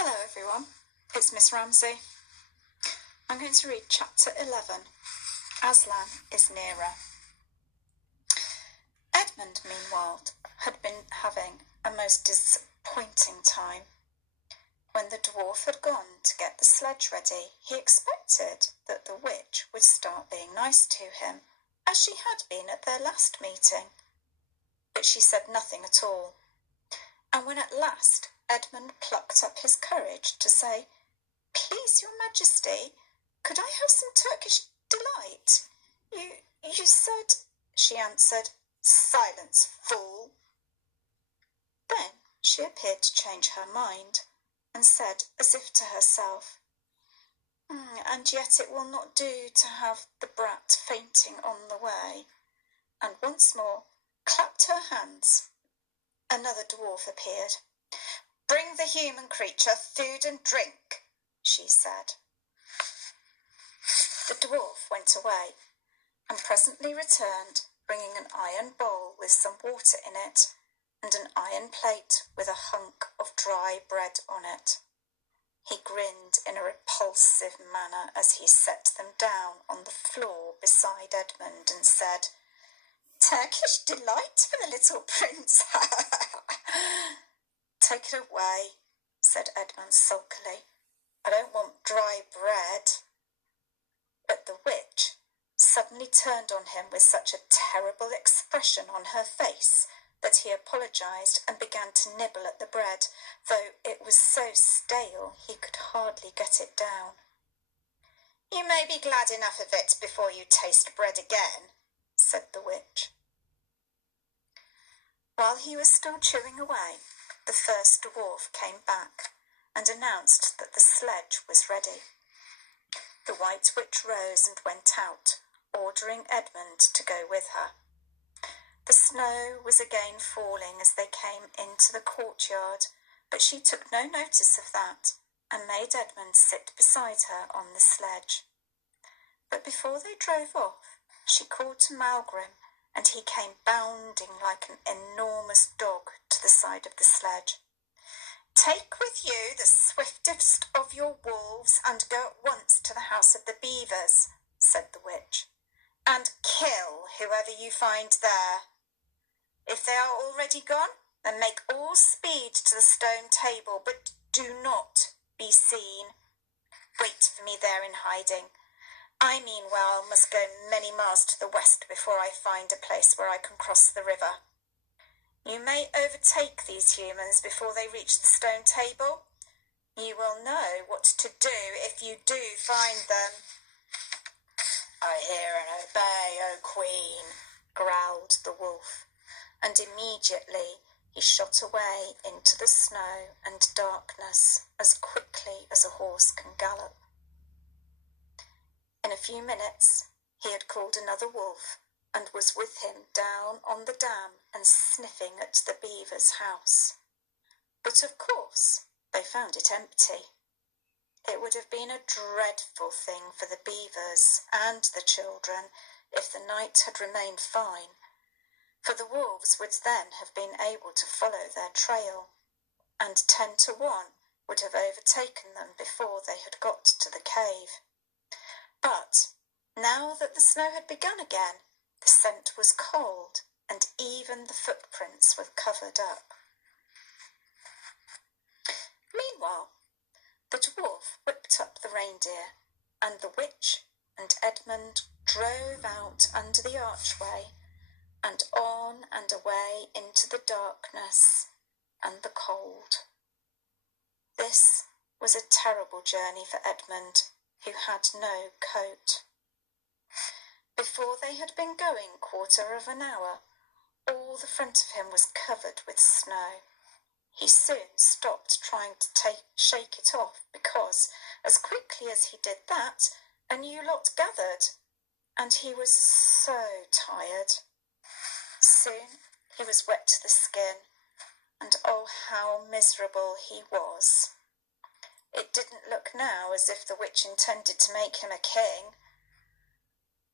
Hello everyone, it's Miss Ramsey. I'm going to read chapter 11, Aslan is nearer. Edmund, meanwhile, had been having a most disappointing time. When the dwarf had gone to get the sledge ready, he expected that the witch would start being nice to him, as she had been at their last meeting. But she said nothing at all. And when at last Edmund plucked up his courage to say, "Please, your Majesty, could I have some Turkish delight? You said," she answered, "Silence, fool." Then she appeared to change her mind, and said, as if to herself, "And yet it will not do to have the brat fainting on the way," and once more clapped her hands. Another dwarf appeared. "Bring the human creature food and drink," she said. The dwarf went away, and presently returned, bringing an iron bowl with some water in it, and an iron plate with a hunk of dry bread on it. He grinned in a repulsive manner as he set them down on the floor beside Edmund and said, "Turkish delight for the little prince." "Take it away," said Edmund sulkily. "I don't want dry bread." But the witch suddenly turned on him with such a terrible expression on her face that he apologised and began to nibble at the bread, though it was so stale he could hardly get it down. "You may be glad enough of it before you taste bread again," said the witch. While he was still chewing away, the first dwarf came back and announced that the sledge was ready. The White Witch rose and went out, ordering Edmund to go with her. The snow was again falling as they came into the courtyard, but she took no notice of that and made Edmund sit beside her on the sledge. But before they drove off, she called to Malgrim, and he came bounding like an enormous dog to the side of the sledge. "Take with you the swiftest of your wolves and go at once to the house of the beavers," said the witch, "and kill whoever you find there. If they are already gone, then make all speed to the stone table, but do not be seen. Wait for me there in hiding. I meanwhile must go many miles to the west before I find a place where I can cross the river. You may overtake these humans before they reach the stone table. You will know what to do if you do find them." "I hear and obey, O Queen," growled the wolf, and immediately he shot away into the snow and darkness as quickly as a horse can gallop. In a few minutes he had called another wolf and was with him down on the dam and sniffing at the beaver's house. But of course they found it empty. It would have been a dreadful thing for the beavers and the children if the night had remained fine, for the wolves would then have been able to follow their trail, and 10 to 1 would have overtaken them before they had got to the cave. But now that the snow had begun again, the scent was cold, and even the footprints were covered up. Meanwhile, the dwarf whipped up the reindeer, and the witch and Edmund drove out under the archway, and on and away into the darkness and the cold. This was a terrible journey for Edmund, who had no coat. Before they had been going 1/4 of an hour, all the front of him was covered with snow. He soon stopped trying to shake it off because, as quickly as he did that, a new lot gathered, and he was so tired. Soon he was wet to the skin, and oh, how miserable he was. It didn't look now as if the witch intended to make him a king.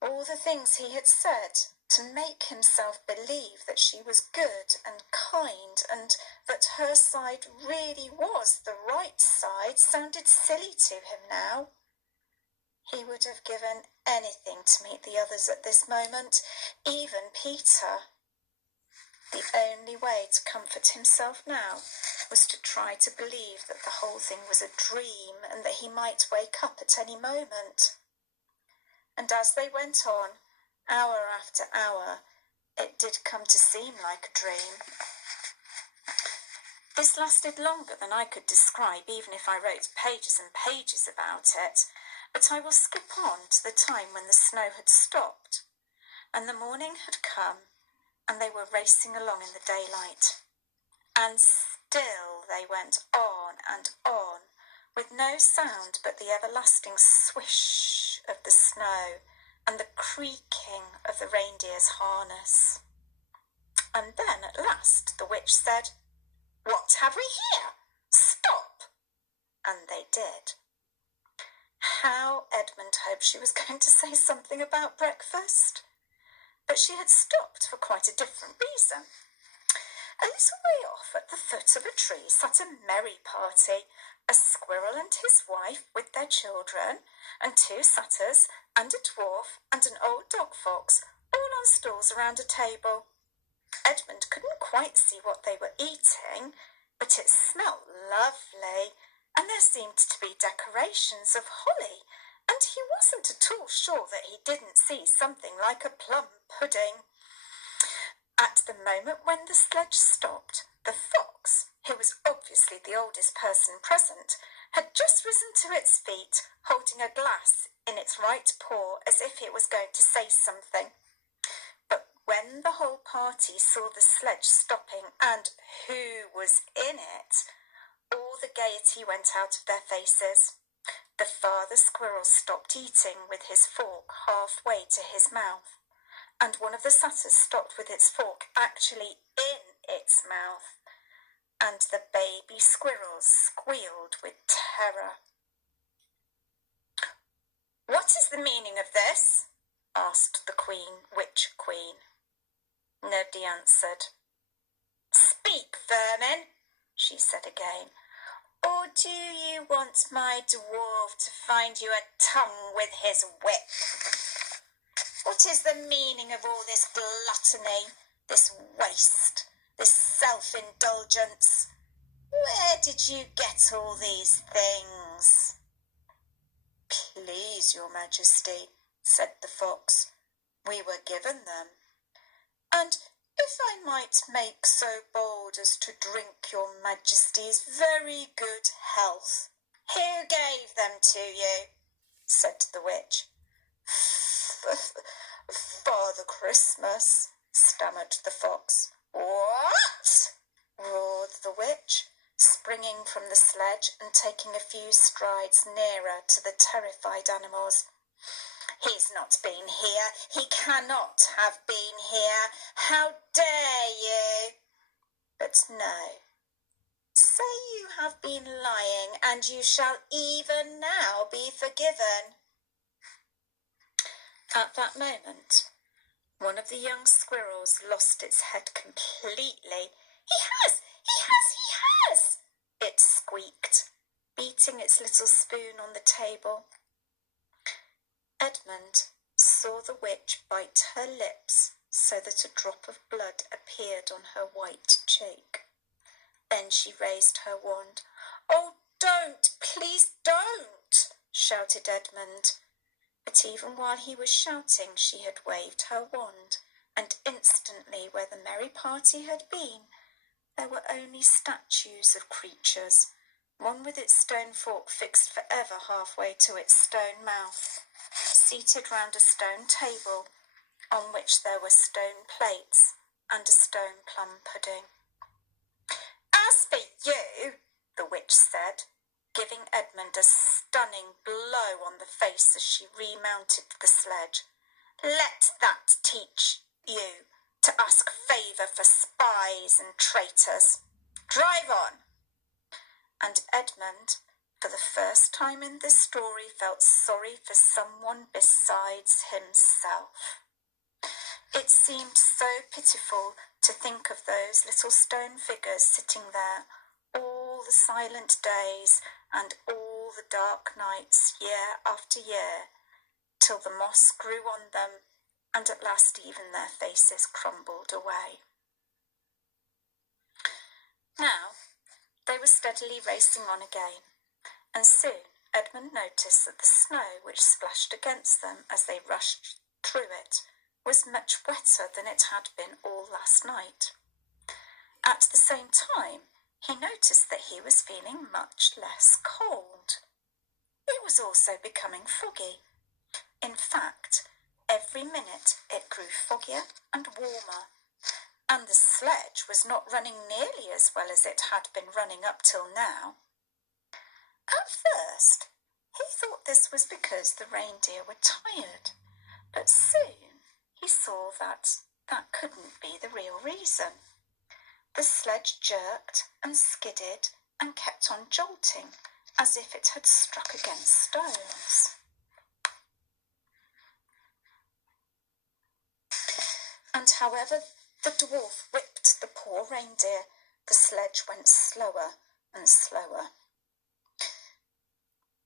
All the things he had said to make himself believe that she was good and kind and that her side really was the right side sounded silly to him now. He would have given anything to meet the others at this moment, even Peter. The only way to comfort himself now was to try to believe that the whole thing was a dream and that he might wake up at any moment. And as they went on, hour after hour, it did come to seem like a dream. This lasted longer than I could describe, even if I wrote pages and pages about it, but I will skip on to the time when the snow had stopped, and the morning had come, and they were racing along in the daylight. And still they went on and on, with no sound but the everlasting swish of the snow and the creaking of the reindeer's harness. And then at last the witch said, "What have we here? Stop!" And they did. How Edmund hoped she was going to say something about breakfast. But she had stopped for quite a different reason. A little way off at the foot of a tree sat a merry party, a squirrel and his wife with their children, and 2 satyrs, and a dwarf, and an old dog fox, all on stools around a table. Edmund couldn't quite see what they were eating, but it smelt lovely, and there seemed to be decorations of holly, and he wasn't at all sure that he didn't see something like a plum pudding. At the moment when the sledge stopped, the fox, who was obviously the oldest person present, had just risen to its feet, holding a glass in its right paw as if it was going to say something. But when the whole party saw the sledge stopping and who was in it, all the gaiety went out of their faces. The father squirrel stopped eating with his fork halfway to his mouth, and one of the satyrs stopped with its fork actually in its mouth, and the baby squirrels squealed with terror. "What is the meaning of this?" asked the witch queen. Nobody answered. "Speak, vermin," she said again. "Or do you want my dwarf to find you a tongue with his whip? What is the meaning of all this gluttony, this waste, this self-indulgence? Where did you get all these things?" "Please, your majesty," said the fox, "we were given them. And if I might make so bold as to drink your majesty's very good health." "Who gave them to you?" said the witch. "Father Christmas," stammered the fox. "What?" roared the witch, springing from the sledge and taking a few strides nearer to the terrified animals. "He's not been here. He cannot have been here. How dare you?" "But no. Say you have been lying, and you shall even now be forgiven." At that moment, one of the young squirrels lost its head completely. He has! It squeaked, beating its little spoon on the table. Edmund saw the witch bite her lips so that a drop of blood appeared on her white cheek. Then she raised her wand. "Oh, don't! Please don't!" shouted Edmund. But even while he was shouting, she had waved her wand, and instantly where the merry party had been, there were only statues of creatures, one with its stone fork fixed forever halfway to its stone mouth, seated round a stone table on which there were stone plates and a stone plum pudding. "As for you," the witch said, giving Edmund a stunning blow on the face as she remounted the sledge, "let that teach you to ask favour for spies and traitors. Drive on." And Edmund, for the first time in this story, felt sorry for someone besides himself. It seemed so pitiful to think of those little stone figures sitting there all the silent days and all the dark nights, year after year, till the moss grew on them and at last even their faces crumbled away. Now they were steadily racing on again, and soon Edmund noticed that the snow which splashed against them as they rushed through it was much wetter than it had been all last night. At the same time, he noticed that he was feeling much less cold. It was also becoming foggy. In fact, every minute it grew foggier and warmer, and the sledge was not running nearly as well as it had been running up till now. At first, he thought this was because the reindeer were tired, but soon he saw that couldn't be the real reason. The sledge jerked and skidded and kept on jolting as if it had struck against stones. And however the dwarf whipped the poor reindeer, the sledge went slower and slower.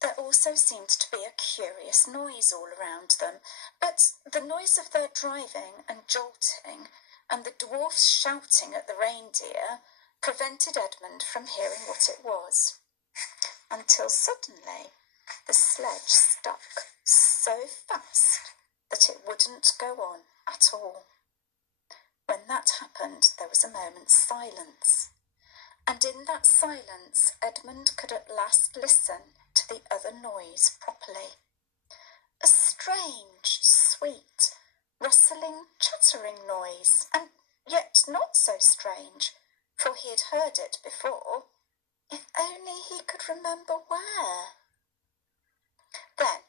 There also seemed to be a curious noise all around them, but the noise of their driving and jolting and the dwarf's shouting at the reindeer prevented Edmund from hearing what it was, until suddenly the sledge stuck so fast that it wouldn't go on at all. When that happened, there was a moment's silence, and in that silence Edmund could at last listen to the other noise properly. A strange, sweet, rustling, chattering noise, and yet not so strange, for he had heard it before, if only he could remember where. Then,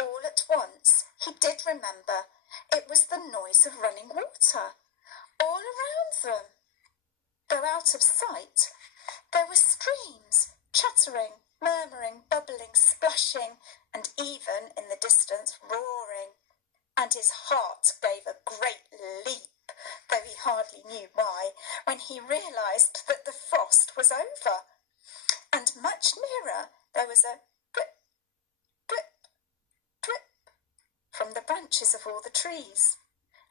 all at once, he did remember. It was the noise of running water, all around them. Though out of sight, there were streams, chattering, murmuring, bubbling, splashing, and even, in the distance, roaring. And his heart gave a great leap, though he hardly knew why, when he realised that the frost was over. And much nearer there was a drip, drip, drip from the branches of all the trees.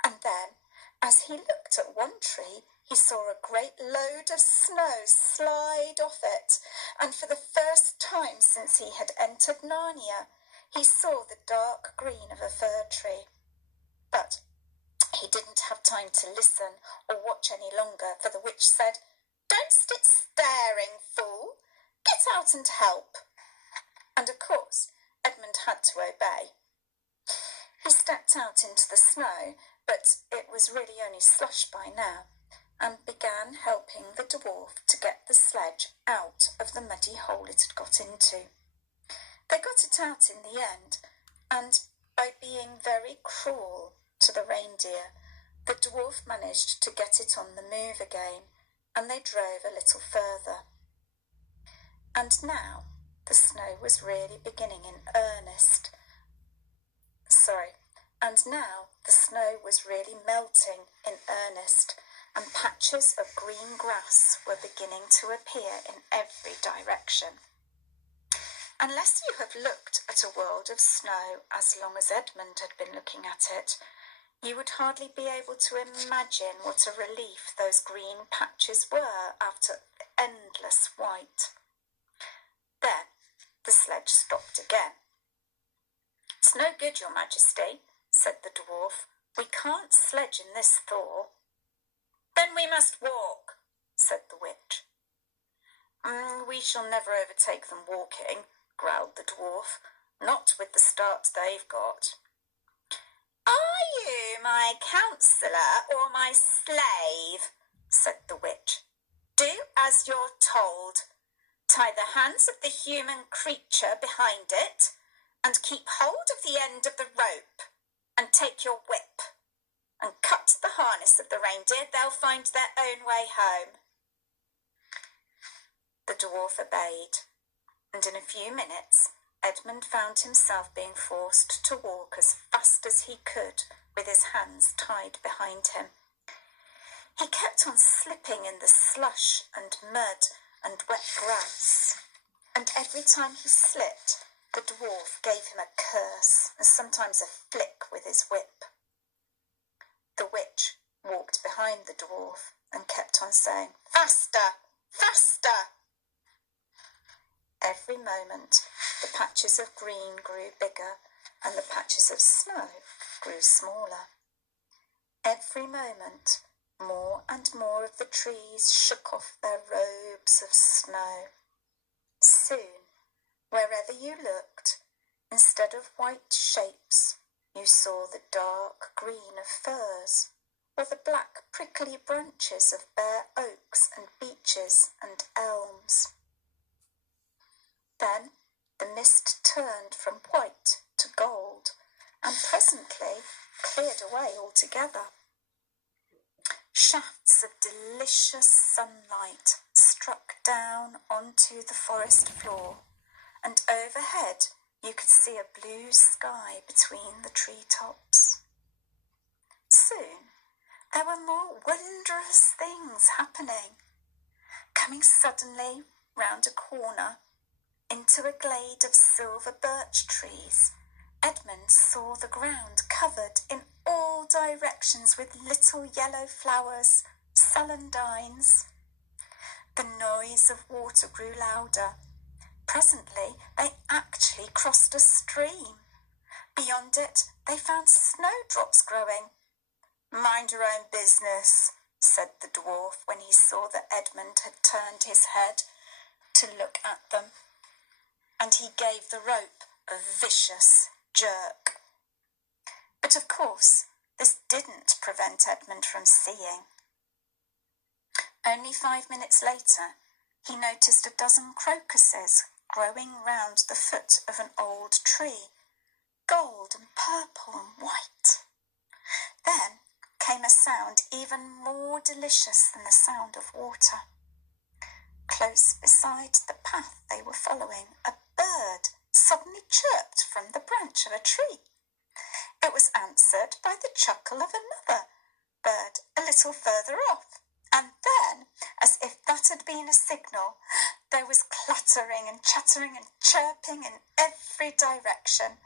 And then, as he looked at one tree, he saw a great load of snow slide off it, and for the first time since he had entered Narnia, he saw the dark green of a fir tree. But he didn't have time to listen or watch any longer, for the witch said, "Don't sit staring, fool! Get out and help!" And of course, Edmund had to obey. He stepped out into the snow, but it was really only slush by now, and began helping the dwarf to get the sledge out of the muddy hole it had got into. They got it out in the end, and by being very cruel to the reindeer, the dwarf managed to get it on the move again, and they drove a little further. And now the snow was really beginning in earnest. And now the snow was really melting in earnest, and patches of green grass were beginning to appear in every direction. Unless you have looked at a world of snow as long as Edmund had been looking at it, you would hardly be able to imagine what a relief those green patches were after the endless white. Then the sledge stopped again. "It's no good, Your Majesty," said the dwarf. "We can't sledge in this thaw." "Then we must walk," said the witch. "We shall never overtake them walking," growled the dwarf. "Not with the start they've got." "Are you my counsellor or my slave?" said the witch. "Do as you're told. Tie the hands of the human creature behind it, and keep hold of the end of the rope, and take your whip, and cut the harness of the reindeer. They'll find their own way home." The dwarf obeyed, and in a few minutes Edmund found himself being forced to walk as fast as he could with his hands tied behind him. He kept on slipping in the slush and mud and wet grass, and every time he slipped, the dwarf gave him a curse and sometimes a flick with his whip. The witch walked behind the dwarf and kept on saying, "Faster! Faster!" Every moment, the patches of green grew bigger and the patches of snow grew smaller. Every moment, more and more of the trees shook off their robes of snow. Soon, wherever you looked, instead of white shapes, you saw the dark green of firs, or the black prickly branches of bare oaks and beeches and elms. Then the mist turned from white to gold, and presently cleared away altogether. Shafts of delicious sunlight struck down onto the forest floor, and overhead you could see a blue sky between the treetops. Soon there were more wondrous things happening. Coming suddenly round a corner into a glade of silver birch trees, Edmund saw the ground covered in all directions with little yellow flowers, celandines. The noise of water grew louder. Presently they actually crossed a stream. Beyond it they found snowdrops growing. "Mind your own business," said the dwarf when he saw that Edmund had turned his head to look at them, and he gave the rope a vicious jerk. But of course, this didn't prevent Edmund from seeing. Only 5 minutes later, he noticed a dozen crocuses growing round the foot of an old tree, gold and purple and white. Then came a sound even more delicious than the sound of water. Close beside the path they were following, a bird suddenly chirped from the branch of a tree. It was answered by the chuckle of another bird a little further off, and then, as if that had been a signal, there was clattering and chattering and chirping in every direction.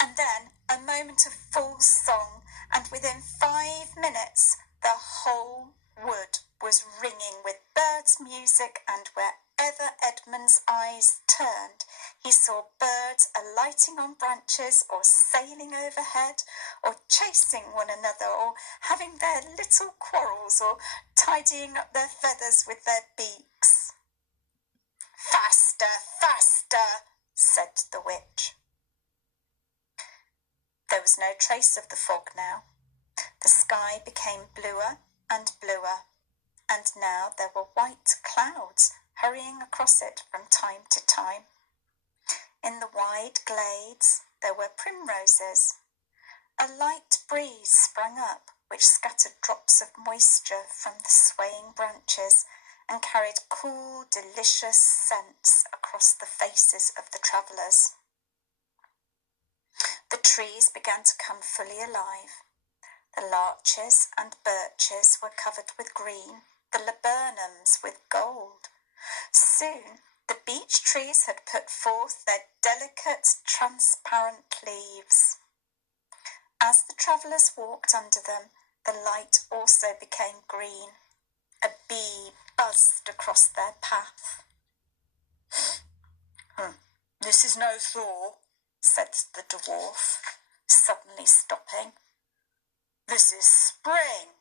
And then a moment of full song, and within 5 minutes the whole wood was ringing with birds' music, and wherever Edmund's eyes turned, he saw birds alighting on branches or sailing overhead or chasing one another or having their little quarrels or tidying up their feathers with their beaks. "Faster, faster," said the witch. There was no trace of the fog now. The sky became bluer and bluer, and now there were white clouds hurrying across it from time to time. In the wide glades there were primroses. A light breeze sprang up which scattered drops of moisture from the swaying branches and carried cool, delicious scents across the faces of the travellers. The trees began to come fully alive. The larches and birches were covered with green, the laburnums with gold. Soon the beech trees had put forth their delicate, transparent leaves. As the travellers walked under them, the light also became green. A bee buzzed across their path. "This is no thaw," said the dwarf, suddenly stopping. "This is spring.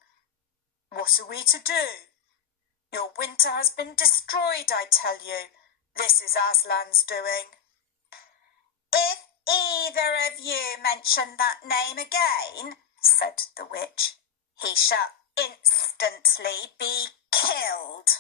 What are we to do? Your winter has been destroyed, I tell you. This is Aslan's doing." "If either of you mention that name again," said the witch, "he shall instantly be killed."